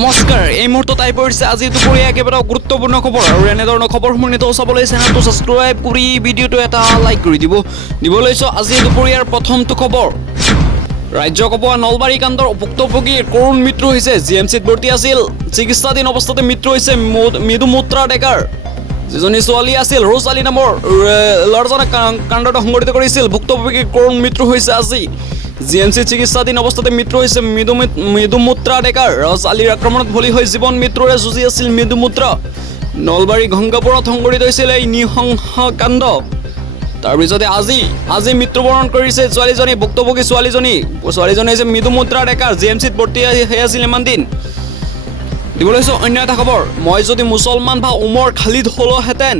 নমস্কাৰ এই মুহূৰ্তত আহি পৰিছে আজি দুপৰীয়া একেবাৰে গুৰুত্বপূৰ্ণ খবৰ আৰু এনেধৰণৰ খবৰসমূহ নিতৌ চাবলৈ চেনেলটো ছাবস্ক্ৰাইব কৰি ভিডিঅ'টো এটা লাইক কৰি দিব লৈছোঁ আজি দুপৰীয়াৰ প্ৰথমটো খবৰ ৰাজ্য কপোৱা নলবাৰী কাণ্ডৰ ভুক্তভোগীৰ কৰুণ মৃত্যু হৈছে জিএমচিত ভৰ্তি আছিল চিকিৎসাধীন অৱস্থাতে মৃত্যু হৈছে মৃদুমূত্ৰা ডেকাৰ যিজনী ছোৱালী আছিল ৰ'জ আলী নামৰ ল'ৰাজনে কাণ্ডটো সংঘটিত কৰিছিল ভুক্তভোগীৰ কৰুণ মৃত্যু হৈছে আজি জিএমচি চিকিৎসাধীন অৱস্থাতে মৃত্যু হৈছে মৃদুমূত্ৰা ডেকাৰ ৰজ আলীৰ আক্ৰমণত বলি হৈ জীৱন মৃত্যুৰে যুঁজি আছিল মৃদুমূত্ৰা নলবাৰী গংগাপুৰত সংঘটিত হৈছিল এই নৃশংসকাণ্ড তাৰপিছতে আজি মৃত্যুবৰণ কৰিছে ছোৱালীজনী ভুক্তভোগী ছোৱালীজনী হৈছে মৃদুমূত্ৰা ডেকাৰ জিএমচিত ভৰ্তি হৈ আছিল ইমান দিন দিবলৈ লৈছোঁ অন্য এটা খবৰ মই যদি মুছলমান বা উমৰ খালিদ হ'লোহেঁতেন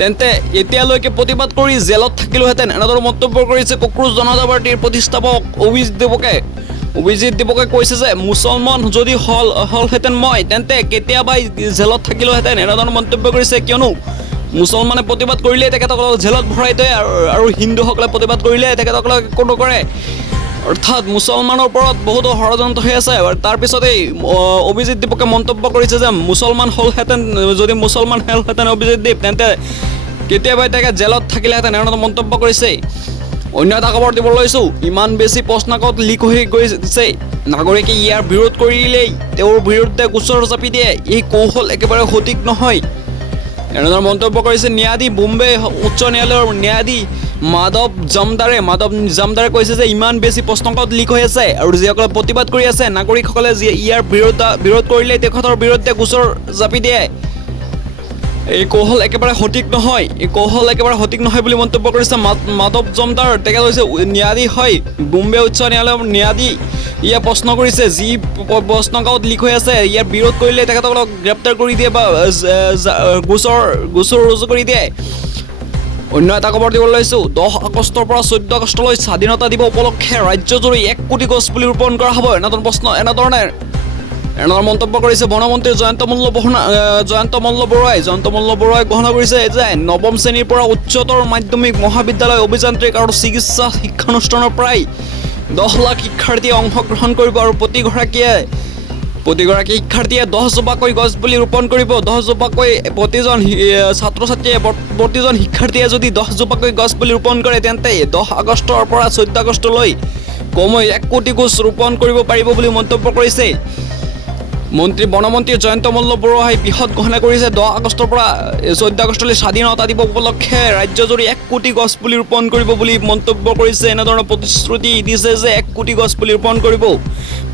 তেন্তে এতিয়ালৈকে প্ৰতিবাদ কৰি জেলত থাকিলোহেঁতেন এনেদৰে মন্তব্য কৰিছে কক্ৰোচ জনতা পাৰ্টীৰ প্ৰতিষ্ঠাপক অভিজিত দেৱকে কৈছে যে মুছলমান যদি হ'লহেঁতেন মই তেন্তে কেতিয়াবাই জেলত থাকিলোহেঁতেন এনেধৰণৰ মন্তব্য কৰিছে কিয়নো মুছলমানে প্ৰতিবাদ কৰিলে তেখেতসকলক জেলত ভৰাই দিয়ে আৰু হিন্দুসকলে প্ৰতিবাদ কৰিলে তেখেতসকলক একো নকৰে অৰ্থাৎ মুছলমানৰ ওপৰত বহুতো ষড়যন্ত্ৰ হৈ আছে তাৰপিছতেই অভিজিত দেৱকে মন্তব্য কৰিছে যে যদি মুছলমান হ'লহেঁতেন অভিজিত দেৱ তেন্তে কেতিয়াবাই তেখেত জেলত থাকিলেহেঁতেন এনেধৰণৰ মন্তব্য কৰিছে অন্য এটা খবৰ দিব লৈছোঁ ইমান বেছি প্ৰশ্নকাকত লিক হৈ গৈছে নাগৰিকে ইয়াৰ বিৰোধ কৰিলেই তেওঁৰ বিৰুদ্ধে গোচৰ জাপি দিয়ে এই কৌশল একেবাৰে সঠিক নহয় এনেধৰণৰ মন্তব্য কৰিছে ন্যায়াধীশ বোম্বে উচ্চ ন্যায়ালয়ৰ ন্যায়াধীশ মাধৱ জামদাৰে কৈছে যে ইমান বেছি প্ৰশ্নকাকত লিক হৈ আছে আৰু যিসকলে প্ৰতিবাদ কৰি আছে নাগৰিকসকলে ইয়াৰ বিৰোধ কৰিলে তেখেতৰ বিৰুদ্ধে গোচৰ জাপি দিয়ে এই কৌশল একেবাৰে সঠিক নহয় বুলি মন্তব্য কৰিছে মাধৱ জামদাৰ তেখেত হৈছে ন্যায়াধীশ হয় বোম্বে উচ্চ ন্যায়ালয়ৰ ন্যায়াধীশ ইয়া প্ৰশ্ন কৰিছে যি প্ৰশ্নকাকত লিক হৈ আছে ইয়াৰ বিৰোধ কৰিলে তেখেতসকলক গ্ৰেপ্তাৰ কৰি দিয়ে বা গোচৰ ৰুজু কৰি দিয়ে অন্য এটা খবৰ দিব লৈছোঁ 10 আগষ্টৰ পৰা 14 আগষ্টলৈ স্বাধীনতা দিৱস উপলক্ষে ৰাজ্যজুৰি 1 কোটি গছ পুলি ৰোপণ কৰা হ'ব এনেধৰণৰ মন্তব্য কৰিছে বনমন্ত্ৰী জয়ন্ত মল্ল বৰুৱাই ঘোষণা কৰিছে যে নৱম শ্ৰেণীৰ পৰা উচ্চতৰ মাধ্যমিক মহাবিদ্যালয় অভিযান্ত্ৰিক আৰু চিকিৎসা শিক্ষানুষ্ঠানৰ প্ৰায় 10 লাখ শিক্ষাৰ্থীয়ে অংশগ্ৰহণ কৰিব আৰু প্ৰতিগৰাকী শিক্ষাৰ্থীয়ে 10 জোপাকৈ গছ পুলি ৰোপণ কৰিব 10 জোপাকৈ প্ৰতিজন শিক্ষাৰ্থীয়ে যদি 10 জোপাকৈ গছ পুলি ৰোপণ কৰে তেন্তে 10 আগষ্টৰ পৰা 14 আগষ্টলৈ কমেও 1 কোটি গছ ৰোপণ কৰিব পাৰিব বুলি মন্তব্য কৰিছে বনমন্ত্ৰী জয়ন্ত মল্ল বৰুৱাই বৃহৎ ঘোষণা কৰিছে 10 আগষ্টৰ পৰা 14 আগষ্টলৈ স্বাধীনতা দিৱস উপলক্ষে ৰাজ্যজুৰি 1 কোটি গছ পুলি ৰোপণ কৰিব বুলি মন্তব্য কৰিছে এনেধৰণৰ প্ৰতিশ্ৰুতি দিছে যে 1 কোটি গছ পুলি ৰোপণ কৰিব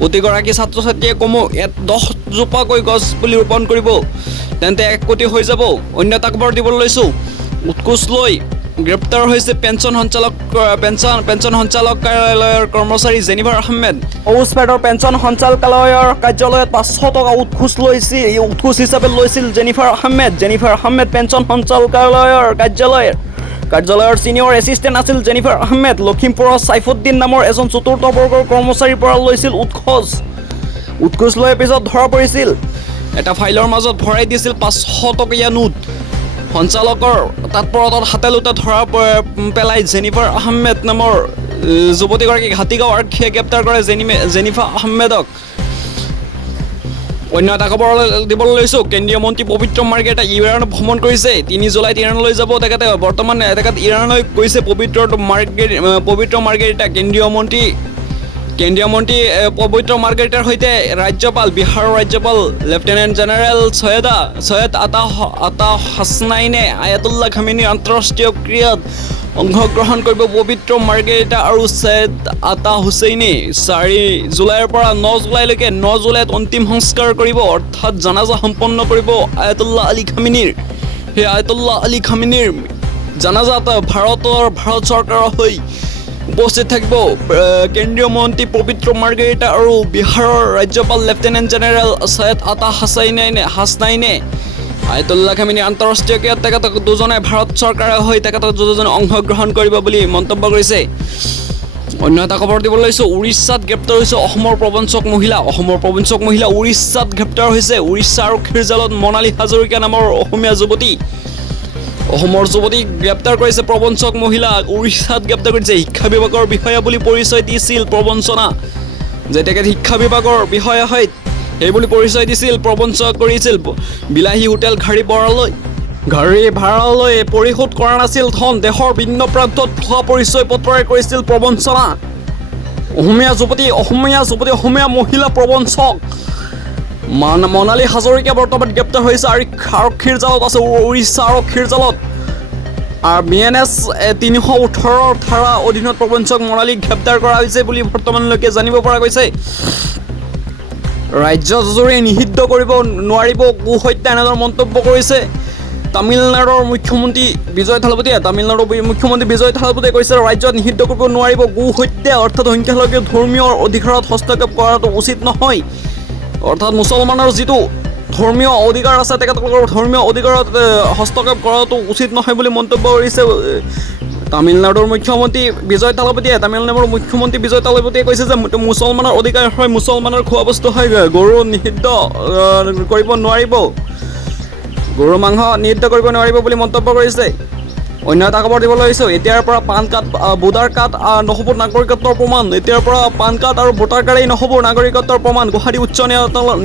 প্ৰতিগৰাকী ছাত্ৰ ছাত্ৰীয়ে কমেও 10 জোপাকৈ গছ পুলি ৰোপণ কৰিব তেন্তে 1 কোটি হৈ যাব অন্য এটা খবৰ দিবলৈ লৈছোঁ উৎকোচ লৈ গ্ৰেপ্তাৰ হৈছে পেঞ্চন সঞ্চালকালয়ৰ কৰ্মচাৰী জেনিফাৰ আহমেদ অউচপেডৰ পেঞ্চন সঞ্চালকালয়ৰ কাৰ্যালয়ত 500 টকা উৎকোচ হিচাপে লৈছিল জেনিফাৰ আহমেদ পেঞ্চন সঞ্চালকালয়ৰ কাৰ্যালয়ৰ ছিনিয়ৰ এছিষ্টেণ্ট আছিল জেনিফাৰ আহমেদ লখিমপুৰৰ ছাইফুদ্দিন নামৰ এজন চতুৰ্থ বৰ্গৰ কৰ্মচাৰীৰ পৰা লৈছিল উৎকোচ লৈ পিছত ধৰা পৰিছিল এটা ফাইলৰ মাজত ভৰাই দিছিল 500 টকীয়া নোট সঞ্চালকৰ তৎপৰতাত হাতে লোতে ধৰা পেলাই জেনিফাৰ আহমেদ নামৰ যুৱতীগৰাকীক হাতীগাঁও আৰক্ষীয়ে গ্ৰেপ্তাৰ কৰে জেনিফাৰ আহমেদক অন্য এটা খবৰ দিবলৈ লৈছোঁ কেন্দ্ৰীয় মন্ত্ৰী পবিত্ৰ মাৰ্ঘেৰিটা ইৰাণ ভ্ৰমণ কৰিছে 3 জুলাইত ইৰাণলৈ যাব তেখেত ইৰাণলৈ গৈছে পবিত্ৰ মাৰ্ঘেৰিটা কেন্দ্ৰীয় মন্ত্ৰী পবিত্ৰ মাৰ্ঘেৰিটাৰ সৈতে বিহাৰৰ ৰাজ্যপাল লেফটেনেণ্ট জেনেৰেল ছৈয়দ আতা হাছনাইনে আয়াতুল্লাহ খামেনিৰ আন্তঃৰাষ্ট্ৰীয় ক্ৰীড়াত অংশগ্ৰহণ কৰিব পবিত্ৰ মাৰ্ঘেৰিটা আৰু ছৈয়দ আতা হুছেইনে 4 জুলাইৰ পৰা 9 জুলাইলৈকে 9 জুলাইত অন্তিম সংস্কাৰ কৰিব অৰ্থাৎ জানাজা সম্পন্ন কৰিব আয়াতুল্লাহ আলী খামেনিৰ জানাজাত ভাৰত চৰকাৰৰ হৈ উপস্থিত থাকিব কেন্দ্ৰীয় মন্ত্ৰী পবিত্ৰ মাৰ্ঘেৰিটা আৰু বিহাৰৰ ৰাজ্যপাল লেফটেনেণ্ট জেনেৰেল ছৈয়দ আতা হাছনাইনে আয়াতুল্লাহ খামেনি আন্তঃৰাষ্ট্ৰীয় ক্ৰীড়াত তেখেতক দুজনে ভাৰত চৰকাৰৰ হৈ তেখেতক দুজনে অংশগ্ৰহণ কৰিব বুলি মন্তব্য কৰিছে অন্য এটা খবৰ দিব লৈছোঁ উৰিষ্যাত গ্ৰেপ্তাৰ হৈছে অসমৰ প্ৰবঞ্চক মহিলা উৰিষ্যাত গ্ৰেপ্তাৰ হৈছে উৰিষ্যা আৰক্ষীৰ জালত মনালী হাজৰিকা নামৰ অসমীয়া যুৱতীক গ্ৰেপ্তাৰ কৰিছে প্ৰবঞ্চক মহিলাক উৰিষ্যাত গ্ৰেপ্তাৰ কৰিছে শিক্ষা বিভাগৰ বিষয়া বুলি পৰিচয় দিছিল প্ৰবঞ্চনা যে তেখেত শিক্ষা বিভাগৰ বিষয়া হয় সেইবুলি পৰিচয় দিছিল, প্ৰবঞ্চ কৰিছিল। বিলাহী হোটেল গাড়ী ভাড়ালৈ পৰিশোধ কৰা নাছিল ধন, দেশৰ ভিন্ন প্ৰান্তত ভুৱা পৰিচয় পত্ৰৰে কৰিছিল প্ৰবঞ্চনা। অসমীয়া যুৱতী, অসমীয়া মহিলা প্ৰবঞ্চক মনালী হাজৰিকা বৰ্তমান গ্ৰেপ্তাৰ হৈছে আৰক্ষীৰ জালত আছে, উৰিষ্যা আৰক্ষীৰ জালত। আৰু BNS 318 ধাৰা অধীনত প্ৰবঞ্চক মনালীক গ্ৰেপ্তাৰ কৰা হৈছে বুলি বৰ্তমানলৈকে জানিব পৰা গৈছে। ৰাজ্যজুৰি নিষিদ্ধ কৰিব নোৱাৰিব গো হত্যা, এনেদৰে মন্তব্য কৰিছে তামিলনাডুৰ মুখ্যমন্ত্ৰী বিজয় থালাপতিয়ে কৈছে ৰাজ্যত নিষিদ্ধ কৰিব নোৱাৰিব গো হত্যা, অৰ্থাৎ সংখ্যালঘু ধৰ্মীয় অধিকাৰত হস্তক্ষেপ কৰাটো উচিত নহয়। অৰ্থাৎ মুছলমানৰ যিটো ধৰ্মীয় অধিকাৰ আছে তেখেতলোকৰ ধৰ্মীয় অধিকাৰত হস্তক্ষেপ কৰাটো উচিত নহয় বুলি মন্তব্য কৰিছে তামিলনাডুৰ মুখ্যমন্ত্ৰী বিজয় থালাপতিয়ে কৈছে যে মুছলমানৰ অধিকাৰ হয়, মুছলমানৰ খোৱা বস্তু হয়, গৰু নিষিদ্ধ কৰিব নোৱাৰিব, গৰু মাংস নিষিদ্ধ কৰিব নোৱাৰিব বুলি মন্তব্য কৰিছে। অন্য এটা খবৰ দিবলৈ লৈছোঁ, এতিয়াৰ পৰা পান কাৰ্ড, ভোটাৰ কাৰ্ড নহ'ব নাগৰিকত্বৰ প্ৰমাণ। এতিয়াৰ পৰা পান কাৰ্ড আৰু ভোটাৰ কাৰ্ডেই নহ'ব নাগৰিকত্বৰ প্ৰমাণ। গুৱাহাটী উচ্চ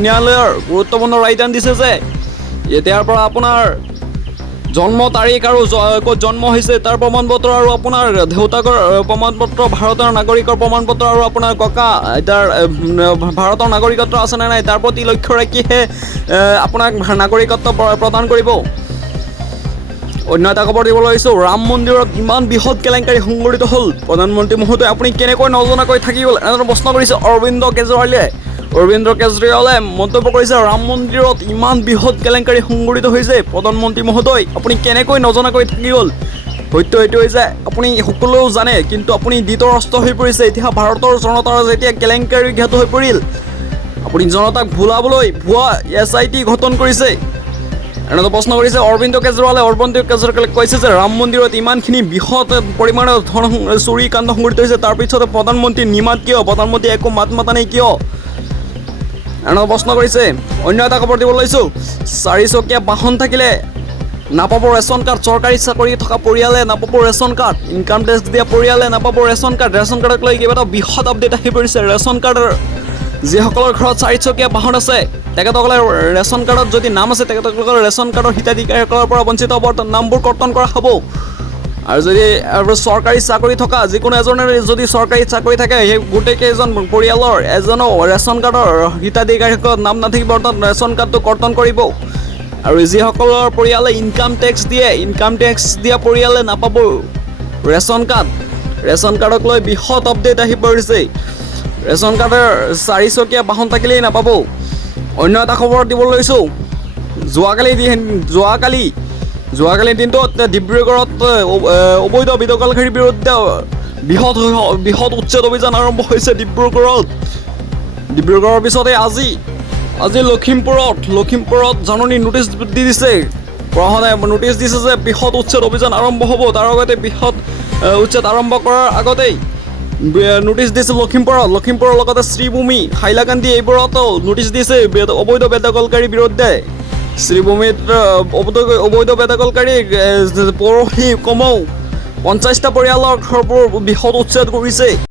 ন্যায়ালয়ৰ গুৰুত্বপূৰ্ণ ৰায়দান দিছে যে এতিয়াৰ পৰা আপোনাৰ জন্ম তাৰিখ আৰু ক'ত জন্ম হৈছে তাৰ প্ৰমাণপত্ৰ আৰু আপোনাৰ দেউতাকৰ প্ৰমাণপত্ৰ, ভাৰতৰ নাগৰিকৰ প্ৰমাণপত্ৰ আৰু আপোনাৰ ককা আইতাৰ ভাৰতৰ নাগৰিকত্ব আছেনে নাই তাৰ প্ৰতি লক্ষ্য ৰাখিহে আপোনাক নাগৰিকত্ব প্ৰদান কৰিব। অন্য এটা খবৰ দিবলৈ লৈছোঁ, ৰাম মন্দিৰত ইমান বৃহৎ কেলেংকাৰী সংঘটিত হ'ল, প্ৰধানমন্ত্ৰী মহোদয় আপুনি কেনেকৈ নজনাকৈ থাকি গ'ল, এনেদৰে প্ৰশ্ন কৰিছে অৰবিন্দ কেজৰিৱালে মন্তব্য কৰিছে ৰাম মন্দিৰত ইমান বৃহৎ কেলেংকাৰী সংঘটিত হৈছে, প্ৰধানমন্ত্ৰী মহোদয় আপুনি কেনেকৈ নজনাকৈ থাকি গ'ল। সত্য এইটো হৈছে আপুনি সকলোৱেও জানে, কিন্তু আপুনি ধৃতৰাষ্ট্ৰ হৈ পৰিছে। এতিয়া ভাৰতৰ জনতাৰ যেতিয়া কেলেংকাৰী জ্ঞাত হৈ পৰিল, আপুনি জনতাক ভুলাবলৈ ভুৱা SIT গঠন কৰিছে, এনেদৰে প্ৰশ্ন কৰিছে অৰবিন্দ কেজৰিৱালে কৈছে যে ৰাম মন্দিৰত ইমানখিনি বৃহৎ পৰিমাণৰ ধন চুৰি কাণ্ড সংঘটিত হৈছে, তাৰপিছতে প্ৰধানমন্ত্ৰী নিমাত কিয়, প্ৰধানমন্ত্ৰী একো মাত মাতা নাই কিয়, এনেদৰে প্ৰশ্ন কৰিছে। অন্য এটা খবৰ দিব লৈছোঁ, 4 চকীয়া বাহন থাকিলে নাপাব ৰেচন কাৰ্ড, চৰকাৰী চাকৰি থকা পৰিয়ালে নাপাব ৰেচন কাৰ্ড, ইনকাম টেক্স দিয়া পৰিয়ালে নাপাব ৰেচন কাৰ্ডক লৈ কিবা এটা বৃহৎ আপডেট আহি পৰিছে। ৰেচন কাৰ্ডৰ যিসকলৰ ঘৰত 4 চকীয়া বাহন আছে তেখেতসকলে ৰেচন কাৰ্ডত যদি নাম আছে তেখেতসকলৰ ৰেচন কাৰ্ডৰ হিতাধিকাৰীসকলৰ পৰা বঞ্চিত হ'ব, নামবোৰ কৰ্তন কৰা হ'ব। আৰু যদি চৰকাৰী চাকৰি থকা যিকোনো এজনৰ যদি চৰকাৰী চাকৰি থাকে, সেই গোটেইকেইজন পৰিয়ালৰ এজনো ৰেচন কাৰ্ডৰ হিতাধিকাৰীসকলৰ নাম নাথাকিব, অৰ্থাৎ ৰেচন কাৰ্ডটো কৰ্তন কৰিব। আৰু যিসকলৰ পৰিয়ালে ইনকাম টেক্স দিয়া পৰিয়ালে নাপাব ৰেচন কাৰ্ডক লৈ বৃহৎ আপডেট আহি পৰিছে। ৰেচন কাৰ্ডৰ 4 চকীয়া বাহন থাকিলেই নাপাব। অন্য এটা খবৰ দিবলৈ লৈছোঁ, যোৱাকালি দিনটোত ডিব্ৰুগড়ত অবৈধ বিদখলকাৰীৰ বিৰুদ্ধে বৃহৎ উচ্ছেদ অভিযান আৰম্ভ হৈছে ডিব্ৰুগড়ৰ পিছতে আজি লখিমপুৰত জাননী নোটিছ দি দিছে, প্ৰশাসনে নোটিছ দিছে যে বৃহৎ উচ্ছেদ অভিযান আৰম্ভ হ'ব। তাৰ আগতে বৃহৎ উচ্ছেদ আৰম্ভ কৰাৰ আগতেই নোটিছ দিছে লখিমপুৰৰ লগতে শ্ৰীভূমি, হাইলাকান্দি এইবোৰতো নোটিছ দিছে অবৈধ বেদখলকাৰীৰ বিৰুদ্ধে। শ্ৰীভূমিত অবৈধ বেদখলকাৰী পৰহি কমেও 50টা পৰিয়ালৰ ঘৰবোৰ বৃহৎ উচ্ছেদ কৰিছে।